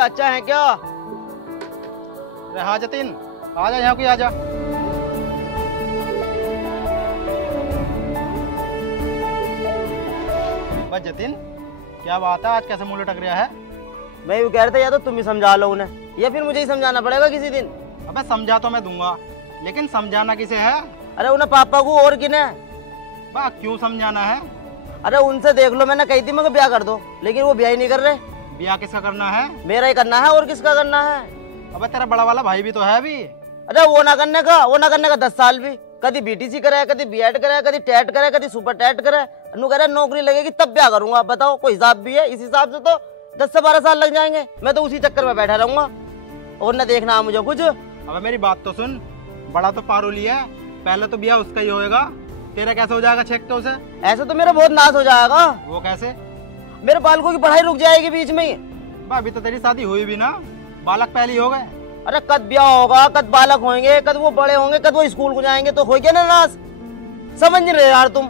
चाचा हैं क्या? अरे हाँ जतिन, आ जा यहाँ कोई, आ जा। बस जतिन, क्या बात है, आज कैसे मुंह लटक रहा है? मैं यूँ कह रहा था, या तो तुम ही समझा लो उन्हें या फिर मुझे ही समझाना पड़ेगा किसी दिन। अबे समझा तो मैं दूंगा, लेकिन समझाना किसे है? अरे उन्हें पापा को और किन्हें? बा क्यों समझाना है? अरे उनसे देख लो, मैंने कही थी मगर ब्याह कर दो, लेकिन वो ब्याह ही नहीं कर रहे। ब्याह किसका करना है? मेरा ही करना है, और किसका करना है? अबे तेरा बड़ा वाला भाई भी तो है अभी। अरे वो ना करने का 10 साल भी, कभी बीटीसी करे, कभी बीएड करे, कभी टेट करे, कभी सुपर टेट करे। अनु कह रहा है नौकरी लगेगी तब ब्याह करूंगा। बताओ कोई हिसाब भी है? इस हिसाब से तो 10 से 12 साल लग जाएंगे। मैं तो उसी चक्कर में बैठा रहूंगा और न देखना है मुझे कुछ। अबे मेरी बात तो सुन, बड़ा तो पारुली है, पहले तो ब्याह उसका ही होएगा, तेरा कैसे हो जाएगा छेक के उसे? ऐसे तो मेरा बहुत नाश हो जाएगा। वो कैसे? मेरे बालकों की पढ़ाई रुक जाएगी बीच में ही। अभी तो तेरी शादी हुई भी ना, बालक पहले ही हो गए। अरे कद ब्याह होगा, कद बालक होंगे, कद वो बड़े होंगे, कद वो स्कूल को जाएंगे, तो हो गया ना नाश। समझ नहीं रहे यार तुम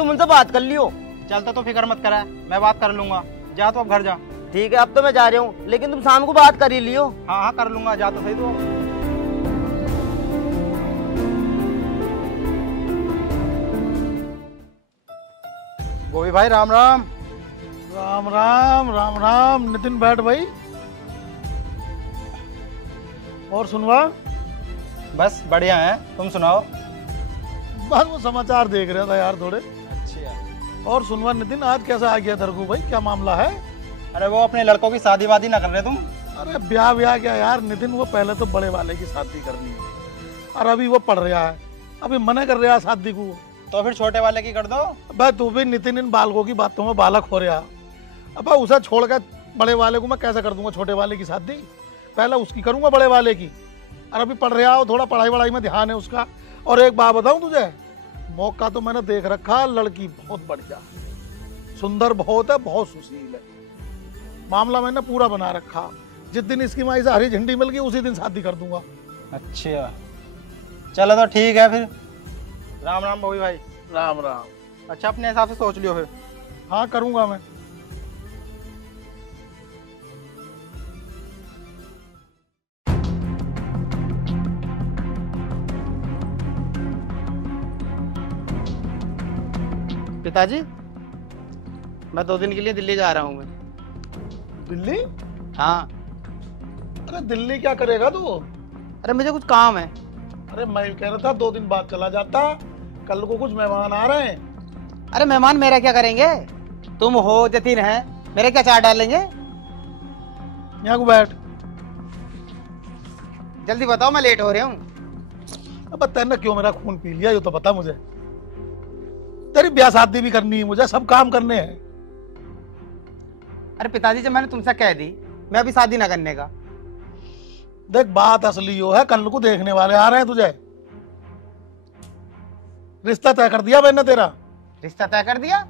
उनसे बात कर लियो। चलता तो फिक्र मत करा, मैं बात कर लूंगा। जा तो अब घर जा। ठीक है, अब तो मैं जा रही हूँ, लेकिन तुम शाम को बात कर ही लियो। हाँ हाँ कर लूंगा, जा तो सही तो। गोभी भाई राम राम। राम राम राम राम। नितिन बैठ भाई। और सुनवा? बस बढ़िया है, तुम सुनाओ। बस वो समाचार देख रहा था यार थोड़े। अच्छा। और सुनवा नितिन, आज कैसा आ गया तेरे को भाई, क्या मामला है? अरे वो अपने लड़कों की शादी वादी ना कर रहे तुम? अरे ब्याह क्या यार नितिन, वो पहले तो बड़े वाले की शादी करनी है और अभी वो पढ़ रहा है, अभी मना कर रहा है शादी को। तो फिर छोटे वाले की कर दो। भाई तू भी नितिन इन बालकों की बातों में बालक हो रहा। अब उसे छोड़ कर बड़े वाले को मैं कैसे कर दूंगा छोटे वाले की शादी? पहले उसकी करूंगा बड़े वाले की। और अभी पढ़ रहा हो, थोड़ा पढ़ाई वढ़ाई में ध्यान है उसका। और एक बात बताऊं तुझे, मौका तो मैंने देख रखा, लड़की बहुत बढ़िया, सुंदर बहुत है, बहुत सुशील है। मामला मैंने पूरा बना रखा। जिस दिन इसकी माई से हरी झंडी मिल गई उसी दिन शादी कर दूंगा। अच्छा चलो तो ठीक है फिर। राम राम बॉबी भाई। राम राम। अच्छा अपने हिसाब से सोच लियो फिर। हाँ करूंगा मैं। पिताजी, मैं 2 दिन के लिए दिल्ली जा रहा हूँ मैं। दिल्ली? हाँ। अरे दिल्ली क्या करेगा तू? अरे मुझे कुछ काम है। अरे मैं कह रहा था 2 दिन बाद चला जाता, कल को कुछ मेहमान आ रहे हैं। अरे मेहमान मेरा क्या करेंगे? तुम हो, जतिन है, मेरे क्या चार डालेंगे? यहाँ को बैठ। जल्दी बताओ, मैं लेट हो रहा हूँ। अब तेने क्यों मेरा खून पी लिया ये तो बता मुझे। तेरी ब्याह शादी भी करनी है, मुझे सब काम करने हैं। अरे पिताजी, जब मैंने तुमसे कह दी मैं अभी शादी ना करने का। देख बात असली यो है, कल को देखने वाले आ रहे हैं तुझे। रिश्ता तय कर दिया मैंने तेरा। रिश्ता तय कर दिया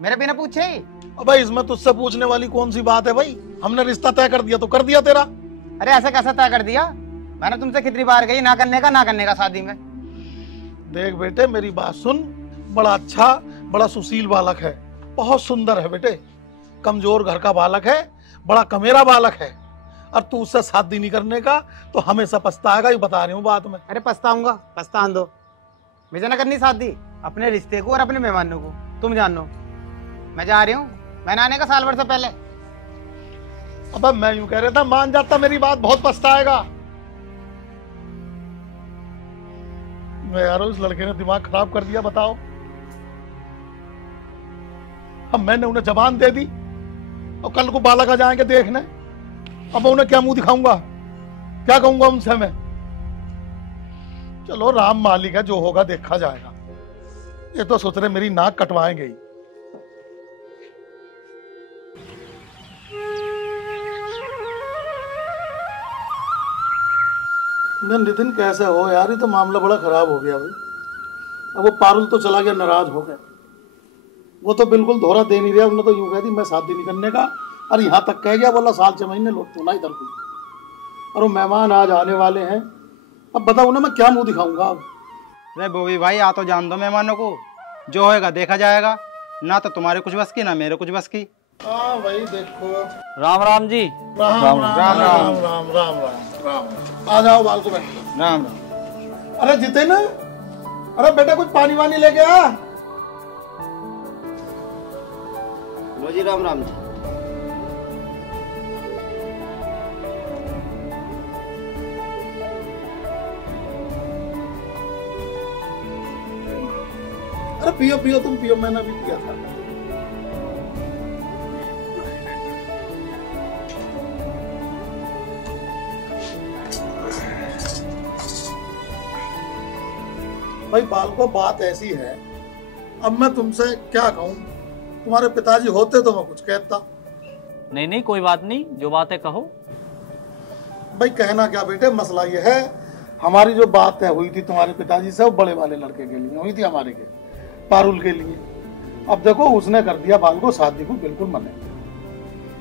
मेरे बिना पूछे ही? भाई इसमें तुझसे पूछने वाली कौन सी बात है भाई? हमने रिश्ता तय कर दिया तो कर दिया तेरा। अरे ऐसा कैसा तय कर दिया? मैंने तुमसे कितनी बार कही ना करने का शादी में। देख बेटे मेरी बात सुन, बड़ा अच्छा बड़ा सुशील बालक है, बहुत सुंदर है बेटे, कमजोर घर का बालक है, बड़ा कमेरा बालक है। और तू उससे शादी नहीं करने का तो हमेशा पछताएगा, ये बता रही हूँ बात में। अरे पछताऊंगा, पछतान दो। मुझे ना करनी शादी, अपने रिश्ते को और अपने मेहमानों को तुम जानो। मैं जा रही हूँ, मैंने आने का साल भर से पहले। अब मैं यूं कह रहा था मान जाता मेरी बात, बहुत पछताएगा। मैं यार उस लड़के ने दिमाग खराब कर दिया, बताओ। अब मैंने उन्हें जबान दे दी और कल को बालक आ जाएंगे देखने, अब मैं उन्हें क्या मुंह दिखाऊंगा, क्या कहूंगा उनसे मैं? चलो राम मालिक है, जो होगा देखा जाएगा। ये तो सोच रहे मेरी नाक कटवाएंगे ही। नितिन कैसे हो यार, ये तो मामला बड़ा खराब हो गया भाई। अब वो पारुल तो चला गया, नाराज हो गया। वो तो बिल्कुल धोरा दे नहीं रहा, उन्होंने तो यूं कह दी मैं शादी नहीं करने का, और यहाँ तक कह गया बोला साल 6 महीने लौट तो ना इधर को। और वो मेहमान आज आने वाले हैं, अब बताओ ना मैं क्या मुंह दिखाऊंगा अब? अरे बॉबी भाई आ तो जान दो मेहमानों को, जो होएगा देखा जाएगा। ना तो तुम्हारे कुछ बस की ना मेरे कुछ बस की। हाँ भाई देखो। राम राम जी। राम राम राम राम राम राम राम। आ जाओ बाल को बैठ। राम राम। अरे जितेन, अरे बेटा कुछ पानी वानी लेके आ। लो जी, राम राम जी। अरे पियो पियो, तुम पियो, मैंने भी पिया था। भाई बाल को बात ऐसी है, अब मैं तुमसे क्या कहूँ, तुम्हारे पिताजी होते तो मैं कुछ कहता। नहीं नहीं कोई बात नहीं, जो बात है कहो। भाई कहना क्या बेटे, मसला ये है, हमारी जो बात है हुई थी तुम्हारे पिताजी से, वो बड़े वाले लड़के के लिए हुई थी, हमारे के पारुल के लिए। अब देखो उसने कर दिया बाल को शादी को बिल्कुल मने।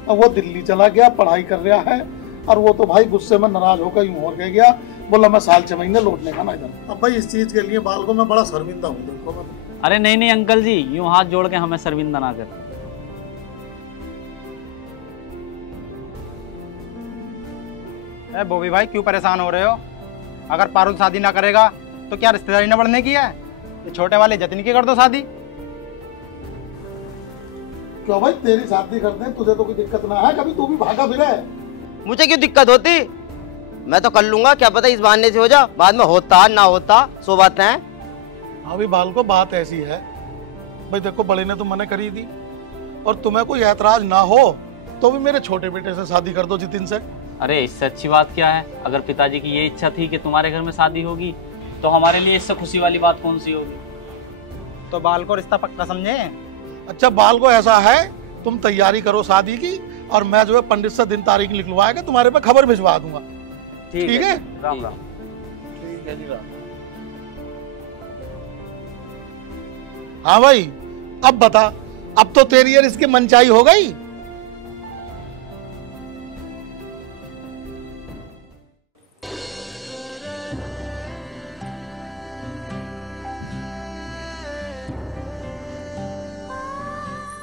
अब वो दिल्ली चला गया, पढ़ाई कर रहा है, और वो तो भाई गुस्से में नाराज होकर यूं हो गया, बोला मैं साल 6 महीने लौटने का ना इधर। अब भाई इस चीज के लिए बाल को मैं बड़ा शर्मिंदा हूँ। देखो मैं, अरे नहीं नहीं अंकल जी, यूं हाथ जोड़ के हमें शर्मिंदा ना कर। बोबी भाई क्यों परेशान हो रहे हो? अगर पारुल शादी ना करेगा तो क्या रिश्तेदारी ना बढ़ने की है? ये छोटे वाले जतिन की कर दो शादी। क्यों भाई तेरी शादी कर दें, तुझे तो कोई दिक्कत ना है, कभी तू भी भागा फिरे। मुझे क्यों दिक्कत होती? मैं तो कर लूंगा, क्या पता इस बहाने से हो जा, बाद में होता ना होता, सो बातें हैं। हाँ भाई बाल को बात ऐसी है, भाई देखो बड़े ने तो मना करी थी, और तुम्हें कोई ऐतराज ना हो तो भी मेरे छोटे बेटे से शादी कर दो, जितिन से। अरे इससे अच्छी बात क्या है? अगर पिताजी की ये इच्छा थी कि तुम्हारे घर में शादी होगी, तो हमारे लिए इससे खुशी वाली बात कौन सी होगी? तो बाल को रिश्ता पक्का समझे। अच्छा बाल को ऐसा है, तुम तैयारी करो शादी की, और मैं जो है पंडित से दिन तारीख लिखवा के तुम्हारे पे खबर भिजवा दूंगा। ठीक है? राम राम। ठीक है जी, राम। हाँ भाई अब बता, अब तो तेरी और इसकी मनचाही हो गई।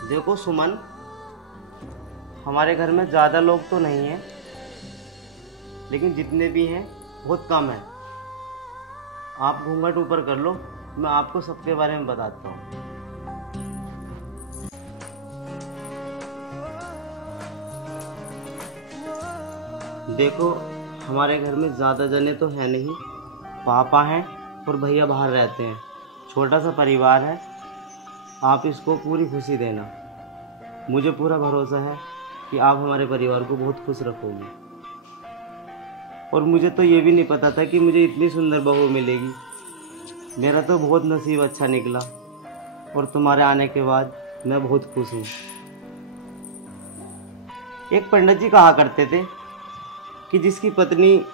देखो सुमन, हमारे घर में ज़्यादा लोग तो नहीं हैं, लेकिन जितने भी हैं बहुत कम है। आप घूंघट ऊपर कर लो, मैं आपको सबके बारे में बताता हूँ। देखो हमारे घर में ज़्यादा जने तो है नहीं, पापा हैं और भैया बाहर रहते हैं, छोटा सा परिवार है। आप इसको पूरी खुशी देना, मुझे पूरा भरोसा है कि आप हमारे परिवार को बहुत खुश रखोगे। और मुझे तो ये भी नहीं पता था कि मुझे इतनी सुंदर बहू मिलेगी। मेरा तो बहुत नसीब अच्छा निकला, और तुम्हारे आने के बाद मैं बहुत खुश हूँ। एक पंडित जी कहा करते थे कि जिसकी पत्नी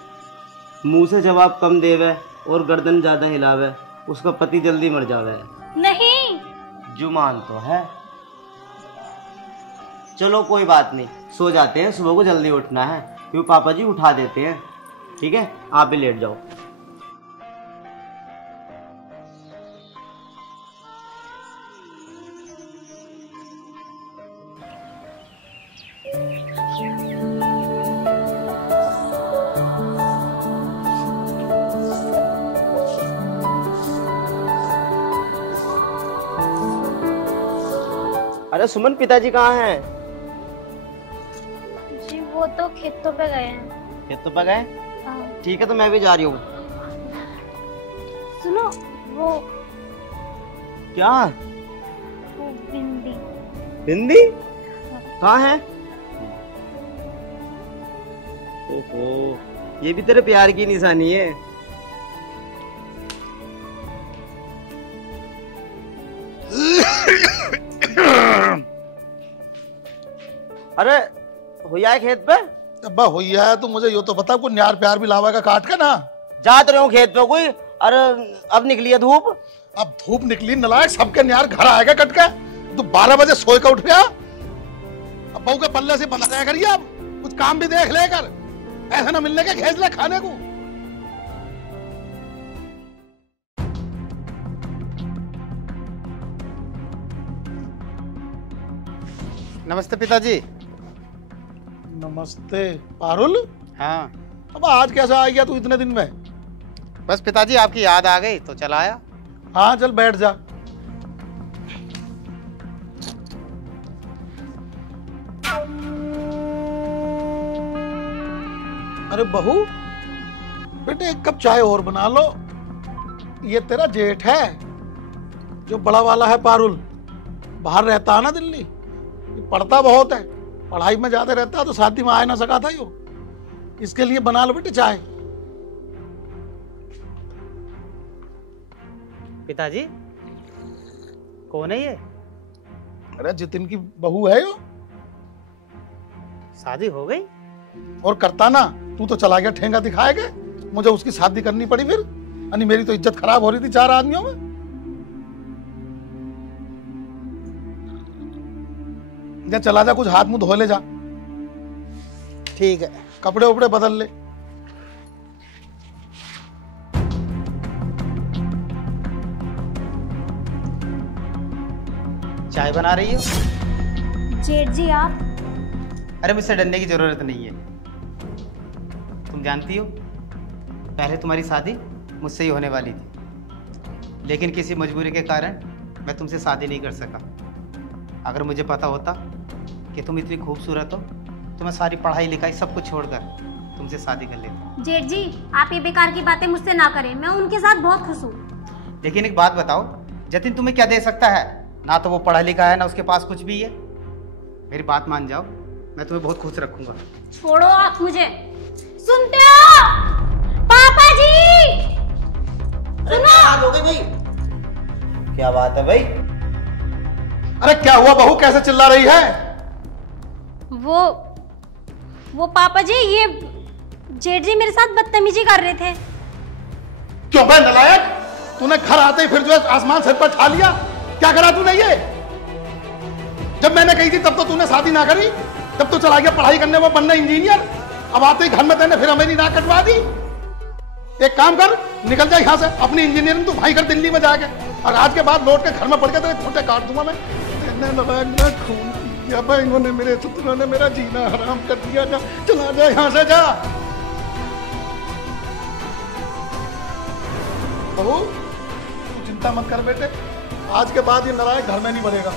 मुंह से जवाब कम देवे और गर्दन ज़्यादा हिलावे, उसका पति जल्दी मर जावे। नहीं, जुमान तो है। चलो कोई बात नहीं, सो जाते हैं, सुबह को जल्दी उठना है, क्योंकि पापा जी उठा देते हैं। ठीक है, आप भी लेट जाओ। अरे सुमन, पिताजी कहाँ हैं? जी वो तो खेतों पे गए हैं। खेतों पे गए? हाँ। ठीक है, तो मैं भी जा रही हूँ। सुनो, वो क्या? बिंदी। बिंदी कहाँ है? ओहो, ये भी तेरे प्यार की निशानी है। अरे हुआ है खेत पे? अब्बा हुआ है तो मुझे यो तो बता, कोई न्यार प्यार भी लावा का काट के ना। जा तो रहे हूँ खेत पे कोई। अरे अब निकली है धूप। अब धूप निकली नलायक, सबके न्यार घर आएगा कट के। तू 12 बजे सोए का उठ गया, अब बहू के पल्ले से बना रहा करिए। अब कुछ काम भी देख लेकर, ऐसे ना मिलने के घेज ले खाने को। नमस्ते पिताजी। नमस्ते पारुल। हाँ, अब आज कैसा आ गया तू इतने दिन में? बस पिताजी आपकी याद आ गई तो चला आया। हाँ चल बैठ जा। अरे बहू, बेटे एक कप चाय और बना लो। ये तेरा जेठ है जो बड़ा वाला है पारुल, बाहर रहता है ना दिल्ली, ये पढ़ता बहुत है, पढ़ाई में ज्यादा रहता है तो शादी में आ ना सका था यो, इसके लिए बना लो बेटे चाय। पिताजी कौन है ये? अरे जितिन की बहू है यो। शादी हो गई? और करता ना, तू तो चला गया ठेंगा दिखाएगा, मुझे उसकी शादी करनी पड़ी फिर, यानी मेरी तो इज्जत खराब हो रही थी 4 आदमियों में। जा चला जा, कुछ हाथ मुंह धो ले जा। ठीक है। कपड़े उपड़े बदल ले। चाय बना रही हो? जेठ जी आप? अरे मुझसे डरने की जरूरत नहीं है। तुम जानती हो पहले तुम्हारी शादी मुझसे ही होने वाली थी, लेकिन किसी मजबूरी के कारण मैं तुमसे शादी नहीं कर सका। अगर मुझे पता होता कि तुम इतनी खूबसूरत हो तो मैं सारी पढ़ाई लिखाई सब कुछ छोड़कर तुमसे शादी कर लेता। जेठ जी आप ये बेकार की बातें मुझसे ना करें, मैं उनके साथ बहुत खुश हूँ। लेकिन एक बात बताओ, जतिन तुम्हें क्या दे सकता है? ना तो वो पढ़ा लिखा है, ना उसके पास कुछ भी है। मेरी बात मान जाओ, मैं तुम्हें बहुत खुश रखूंगा। छोड़ो आप मुझे। सुनते हो पापा जी? बात हो गई भाई? क्या बात है भाई? अरे क्या हुआ बहू, कैसे चिल्ला रही है? वो पापा जी, ये जेठ जी मेरे साथ बदतमीजी कर रहे थे। क्यों बे नालायक, तूने घर आते ही फिर जो है आसमान सिर पर ठा लिया। क्या करा तूने ये? जब मैंने कही थी तब तो तूने शादी ना करी, तब तो चला गया पढ़ाई करने, वो बनने इंजीनियर। अब आते ही घर में तेने फिर हमें नाक कटवा दी। एक काम कर, निकल जा यहाँ से, अपनी इंजीनियरिंग तू भाई कर दिल्ली में जाके, और आज के बाद लौट के घर में पड़ के तेरे खूंटे काट दूंगा मैं। खून किया भाई इन्होंने, मेरे ससुरों ने मेरा जीना हराम कर दिया। जा चला जा यहाँ से, जा। बहू तू चिंता मत कर बेटे, आज के बाद ये नालायक घर में नहीं बनेगा।